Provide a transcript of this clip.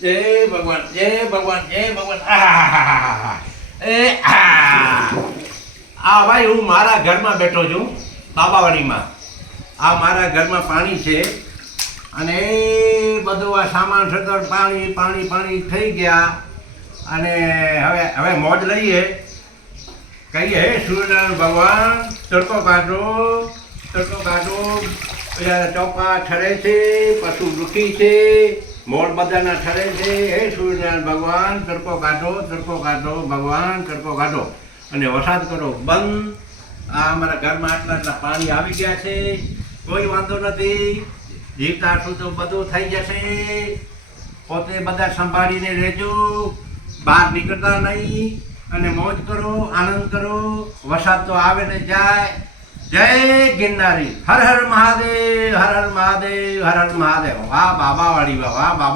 જય ભગવાન જય ભગવાન જય ભગવાન. એ આ ભાઈ, હું મારા ઘરમાં બેઠો છું, બાબાવાડીમાં. આ મારા ઘરમાં પાણી છે અને એ બધું આ સામાન સતર પાણી પાણી પાણી થઈ ગયા. અને હવે હવે મોજ લઈએ. કહીએ, હે સૂર્યનારાયણ ભગવાન, તડકો કાઢો તડકો કાઢો. પેલા ચોપા ઠરે છે, પશુ દુઃખી છે. મોડ બધાના ઠરે છે. હે સૂર્યનારાયણ ભગવાન, તડકો કાઢો તડકો કાઢો, ભગવાન, તડકો કાઢો. અને વરસાદ કરો, બંધ. આ અમારા ઘરમાં આટલા આટલા પાણી આવી ગયા છે. કોઈ વાંધો નથી. જીવતા તો બધું થઈ જશે. પોતે બધા સંભાળીને રહેજો. બહાર નીકળતા નહીં. અને મોજ કરો, આનંદ કરો. વરસાદ તો આવે ને જાય. જય ગિરનારી. હર હર મહાદેવ, હર હર મહાદેવ, હર હર મહાદેવ. વાહ બાબા વાળી વાહ બાબા